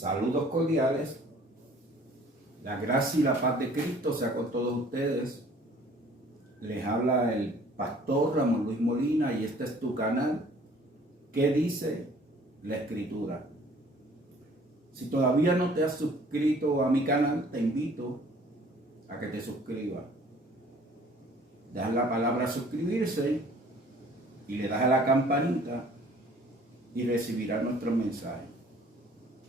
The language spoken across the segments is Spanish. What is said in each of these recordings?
Saludos cordiales. La gracia y la paz de Cristo sea con todos ustedes. Les habla el pastor Ramón Luis Molina y este es tu canal. ¿Qué dice la Escritura? Si todavía no te has suscrito a mi canal, te invito a que te suscribas. Das la palabra suscribirse y le das a la campanita y recibirás nuestros mensajes.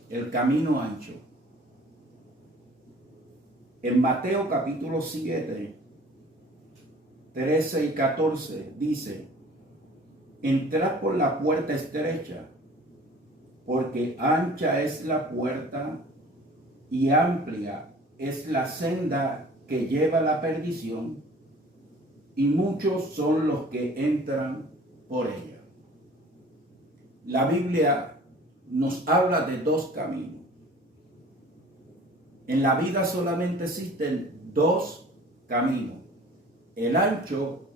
El camino ancho. En Mateo capítulo 7, 13 y 14 dice: entrad por la puerta estrecha, porque ancha es la puerta y amplia es la senda que lleva a la perdición, y muchos son los que entran por ella. La Biblia nos habla de dos caminos. En la vida solamente existen dos caminos: el ancho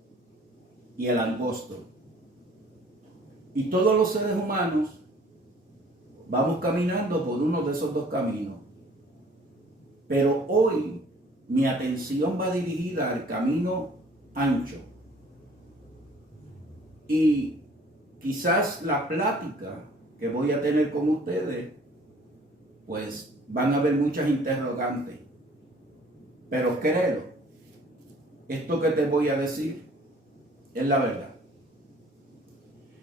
y el angosto. Y todos los seres humanos vamos caminando por uno de esos dos caminos. Pero hoy mi atención va dirigida al camino ancho. Y quizás la plática que voy a tener con ustedes, pues van a haber muchas interrogantes. Pero créelo, esto que te voy a decir es la verdad.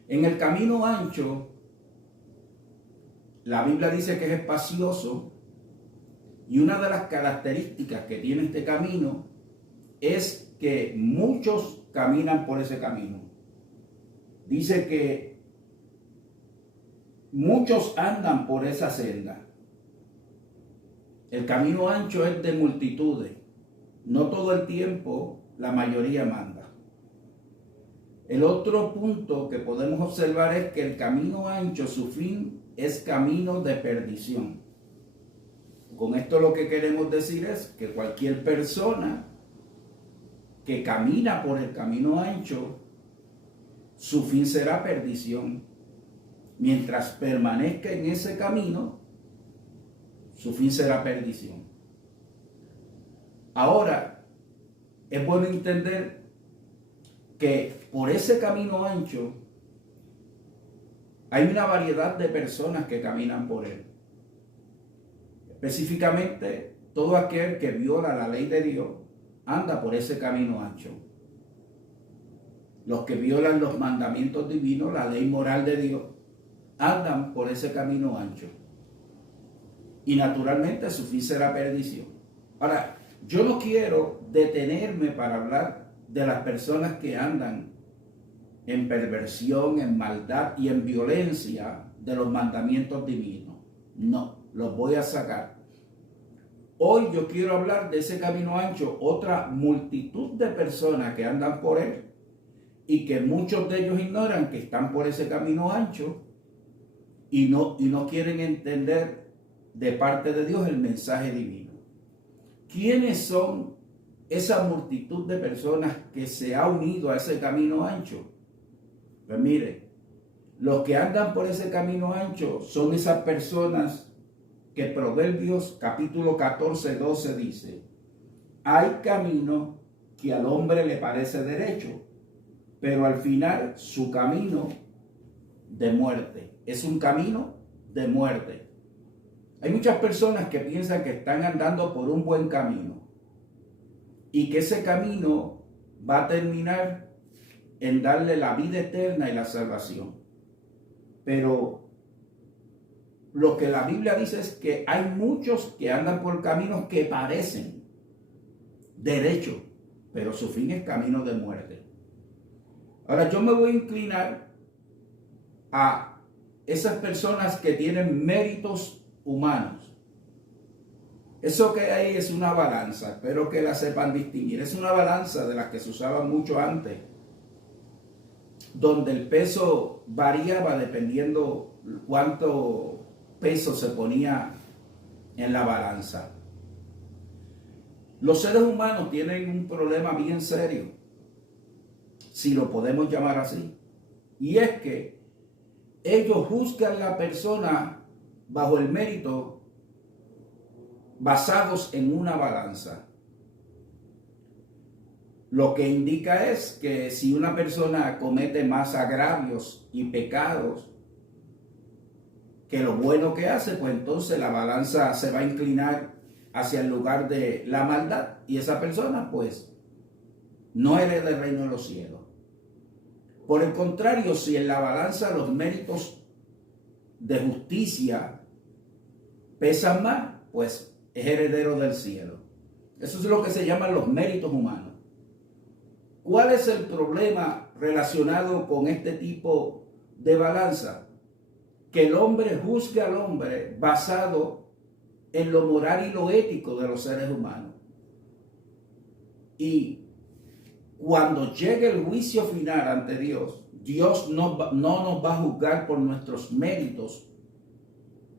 En el camino ancho, la Biblia dice que es espacioso, y una de las características que tiene este camino es que muchos caminan por ese camino. Dice que muchos andan por esa senda. El camino ancho es de multitudes. No todo el tiempo la mayoría manda. El otro punto que podemos observar es que el camino ancho, su fin es camino de perdición. Con esto lo que queremos decir es que cualquier persona que camina por el camino ancho, su fin será perdición. Mientras permanezca en ese camino, su fin será perdición. Ahora, es bueno entender que por ese camino ancho hay una variedad de personas que caminan por él. Específicamente, todo aquel que viola la ley de Dios anda por ese camino ancho. Los que violan los mandamientos divinos, la ley moral de Dios, andan por ese camino ancho. Y naturalmente su fin será perdición. Ahora, yo no quiero detenerme para hablar de las personas que andan en perversión, en maldad y en violencia de los mandamientos divinos. No, los voy a sacar. Hoy yo quiero hablar de ese camino ancho, otra multitud de personas que andan por él y que muchos de ellos ignoran que están por ese camino ancho y no quieren entender de parte de Dios el mensaje divino. ¿Quiénes son esa multitud de personas que se ha unido a ese camino ancho? Pues mire, los que andan por ese camino ancho son esas personas que Proverbios capítulo 14, 12 dice: hay camino que al hombre le parece derecho, pero al final su camino de muerte. Es un camino de muerte. Hay muchas personas que piensan que están andando por un buen camino y que ese camino va a terminar en darle la vida eterna y la salvación. Pero lo que la Biblia dice es que hay muchos que andan por caminos que parecen derechos, pero su fin es camino de muerte. Ahora yo me voy a inclinar a esas personas que tienen méritos humanos. Eso que hay es una balanza, espero que la sepan distinguir. Es una balanza de las que se usaba mucho antes, donde el peso variaba dependiendo cuánto peso se ponía en la balanza. Los seres humanos tienen un problema bien serio, si lo podemos llamar así, y es que ellos juzgan a la persona bajo el mérito basados en una balanza. Lo que indica es que si una persona comete más agravios y pecados que lo bueno que hace, pues entonces la balanza se va a inclinar hacia el lugar de la maldad y esa persona pues no hereda el reino de los cielos. Por el contrario, si en la balanza los méritos de justicia pesan más, pues es heredero del cielo. Eso es lo que se llaman los méritos humanos. ¿Cuál es el problema relacionado con este tipo de balanza? Que el hombre juzgue al hombre basado en lo moral y lo ético de los seres humanos. Y cuando llegue el juicio final ante Dios, Dios no nos va a juzgar por nuestros méritos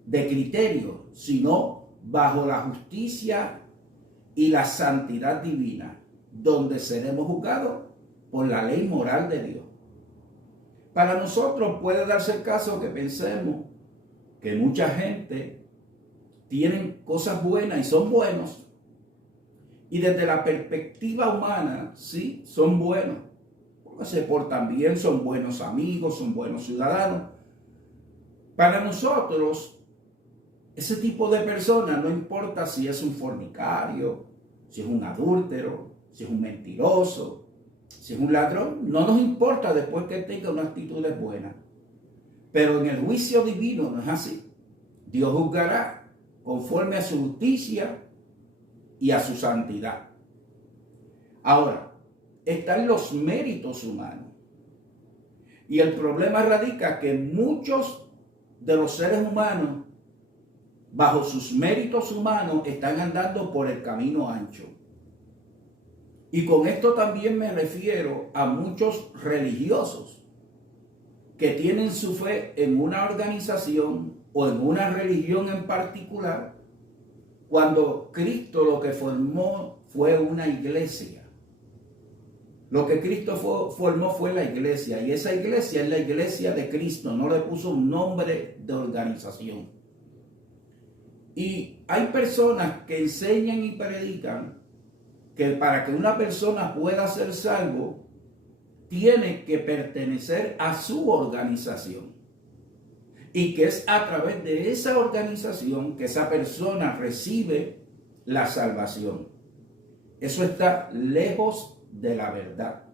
de criterio, sino bajo la justicia y la santidad divina, donde seremos juzgados por la ley moral de Dios. Para nosotros puede darse el caso que pensemos que mucha gente tienen cosas buenas y son buenos, y desde la perspectiva humana, sí, son buenos, porque se portan bien, son buenos amigos, son buenos ciudadanos. Para nosotros, ese tipo de persona, no importa si es un fornicario, si es un adúltero, si es un mentiroso, si es un ladrón, no nos importa después que tenga unas actitudes buenas. Pero en el juicio divino no es así. Dios juzgará conforme a su justicia y a su santidad. Ahora, están los méritos humanos. Y el problema radica que muchos de los seres humanos, bajo sus méritos humanos, están andando por el camino ancho. Y con esto también me refiero a muchos religiosos que tienen su fe en una organización o en una religión en particular, cuando Cristo lo que formó fue una iglesia. Lo que Cristo formó fue la iglesia, y esa iglesia es la iglesia de Cristo, no le puso un nombre de organización. Y hay personas que enseñan y predican que para que una persona pueda ser salvo, tiene que pertenecer a su organización. Y que es a través de esa organización que esa persona recibe la salvación. Eso está lejos de la verdad.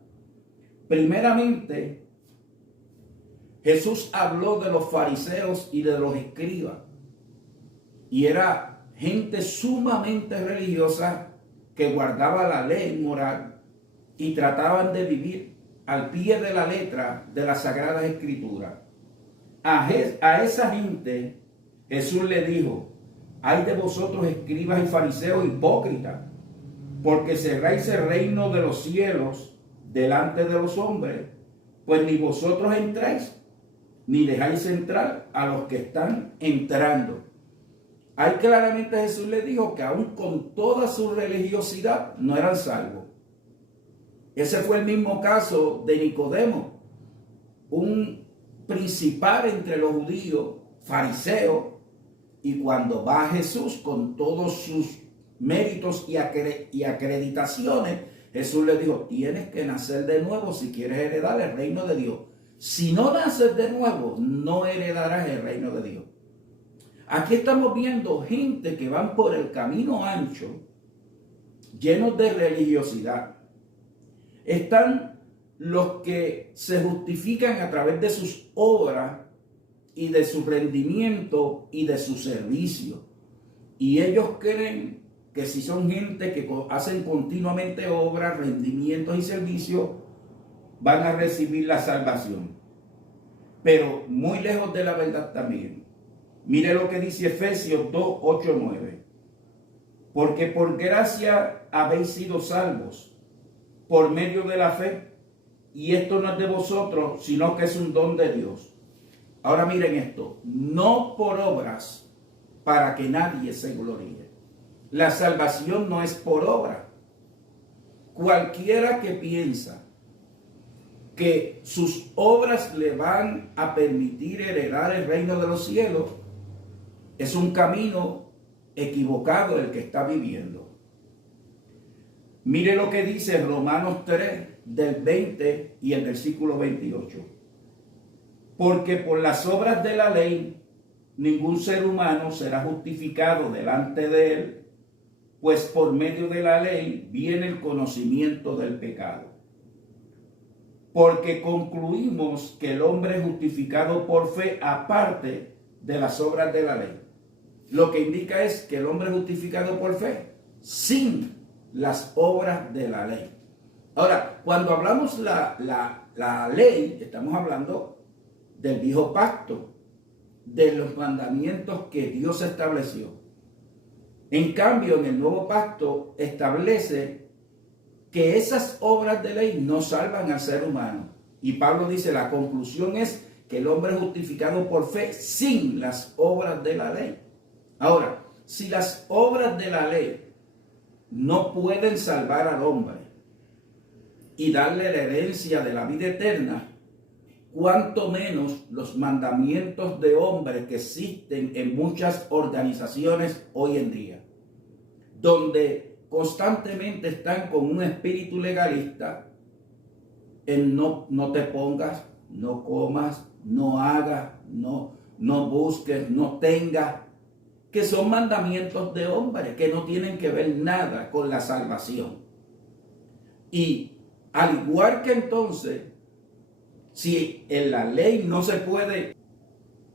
Primeramente, Jesús habló de los fariseos y de los escribas. Y era gente sumamente religiosa que guardaba la ley moral y trataban de vivir al pie de la letra de las Sagradas Escrituras. A esa gente Jesús le dijo: ay de vosotros, escribas y fariseos hipócritas, porque cerráis el reino de los cielos delante de los hombres, pues ni vosotros entráis, ni dejáis entrar a los que están entrando. Ahí claramente Jesús le dijo que aún con toda su religiosidad no eran salvos. Ese fue el mismo caso de Nicodemo, un principal entre los judíos, fariseo, y cuando va Jesús con todos sus méritos y acreditaciones, Jesús le dijo: tienes que nacer de nuevo si quieres heredar el reino de Dios. Si no naces de nuevo, no heredarás el reino de Dios. Aquí estamos viendo gente que van por el camino ancho, llenos de religiosidad. Están los que se justifican a través de sus obras y de su rendimiento y de su servicio. Y ellos creen que si son gente que hacen continuamente obras, rendimientos y servicios, van a recibir la salvación. Pero muy lejos de la verdad también. Mire lo que dice Efesios 2, 8, 9. Porque por gracia habéis sido salvos por medio de la fe, y esto no es de vosotros, sino que es un don de Dios. Ahora miren esto: no por obras, para que nadie se gloríe. La salvación no es por obra. Cualquiera que piensa que sus obras le van a permitir heredar el reino de los cielos, es un camino equivocado el que está viviendo. Mire lo que dice Romanos 3, del 20 y el versículo 28. Porque por las obras de la ley, ningún ser humano será justificado delante de él, pues por medio de la ley viene el conocimiento del pecado. Porque concluimos que el hombre es justificado por fe aparte de las obras de la ley. Lo que indica es que el hombre es justificado por fe sin las obras de la ley. Ahora, cuando hablamos la ley, estamos hablando del viejo pacto, de los mandamientos que Dios estableció. En cambio, en el nuevo pacto establece que esas obras de ley no salvan al ser humano. Y Pablo dice, la conclusión es que el hombre es justificado por fe sin las obras de la ley. Ahora, si las obras de la ley no pueden salvar al hombre y darle la herencia de la vida eterna, cuanto menos los mandamientos de hombre que existen en muchas organizaciones hoy en día, donde constantemente están con un espíritu legalista en no te pongas, no comas, no hagas, no busques, no tengas, que son mandamientos de hombre que no tienen que ver nada con la salvación. Y al igual que entonces, si en la ley no se puede,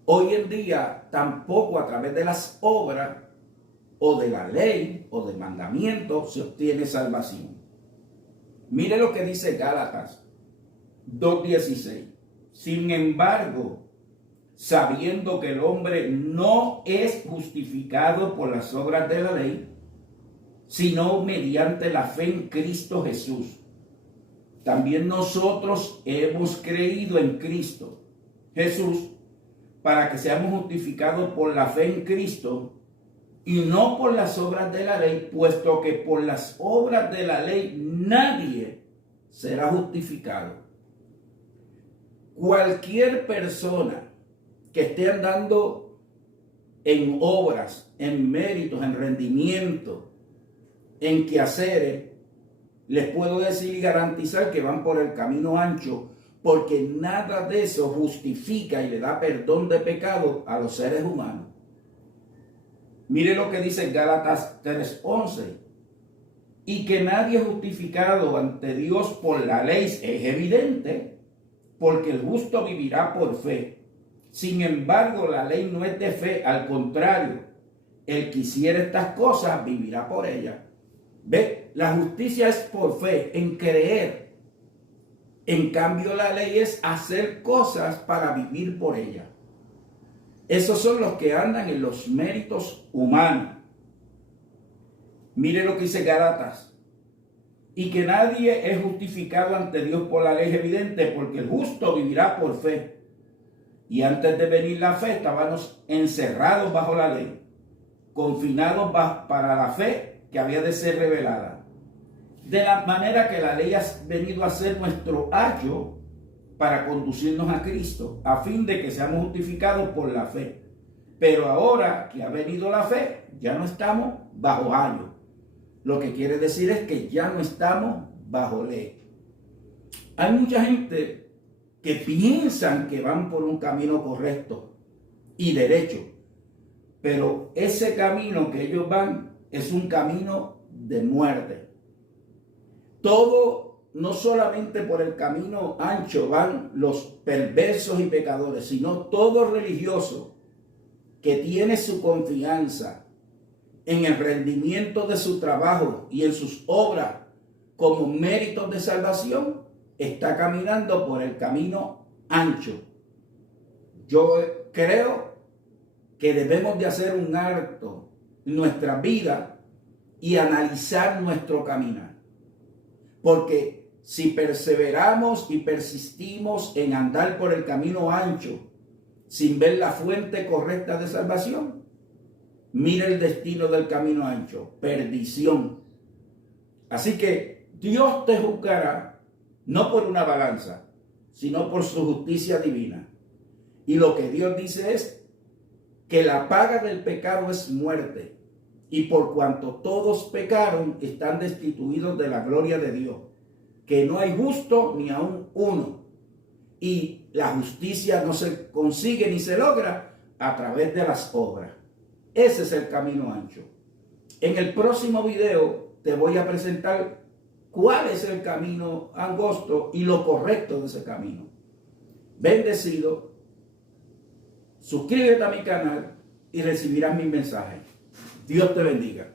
hoy en día tampoco a través de las obras o de la ley o de mandamientos se obtiene salvación. Mire lo que dice Gálatas 2:16. Sin embargo, sabiendo que el hombre no es justificado por las obras de la ley, sino mediante la fe en Cristo Jesús. También nosotros hemos creído en Cristo Jesús para que seamos justificados por la fe en Cristo y no por las obras de la ley, puesto que por las obras de la ley nadie será justificado. Cualquier persona que esté andando en obras, en méritos, en rendimiento, en quehaceres, les puedo decir y garantizar que van por el camino ancho, porque nada de eso justifica y le da perdón de pecado a los seres humanos. Mire lo que dice Gálatas 3:11. Y que nadie es justificado ante Dios por la ley es evidente, porque el justo vivirá por fe. Sin embargo, la ley no es de fe, al contrario, el que hiciera estas cosas vivirá por ellas. ¿Ve? La justicia es por fe, en creer. En cambio, la ley es hacer cosas para vivir por ella. Esos son los que andan en los méritos humanos. Mire lo que dice Gálatas. Y que nadie es justificado ante Dios por la ley es evidente, porque el justo vivirá por fe. Y antes de venir la fe, estábamos encerrados bajo la ley, confinados para la fe que había de ser revelada. De la manera que la ley ha venido a ser nuestro ayo para conducirnos a Cristo, a fin de que seamos justificados por la fe. Pero ahora que ha venido la fe, ya no estamos bajo ayo. Lo que quiere decir es que ya no estamos bajo ley. Hay mucha gente que piensan que van por un camino correcto y derecho, pero ese camino que ellos van es un camino de muerte. Todo, no solamente por el camino ancho van los perversos y pecadores, sino todo religioso que tiene su confianza en el rendimiento de su trabajo y en sus obras como méritos de salvación, está caminando por el camino ancho. Yo creo que debemos de hacer un alto en nuestra vida y analizar nuestro caminar. Porque si perseveramos y persistimos en andar por el camino ancho sin ver la fuente correcta de salvación, mira el destino del camino ancho: perdición. Así que Dios te juzgará no por una balanza, sino por su justicia divina. Y lo que Dios dice es que la paga del pecado es muerte, Y por cuanto todos pecaron, están destituidos de la gloria de Dios, que no hay justo ni aun uno. Y la justicia no se consigue ni se logra a través de las obras. Ese es el camino ancho. En el próximo video te voy a presentar cuál es el camino angosto y lo correcto de ese camino. Bendecido. Suscríbete a mi canal y recibirás mis mensajes. Dios te bendiga.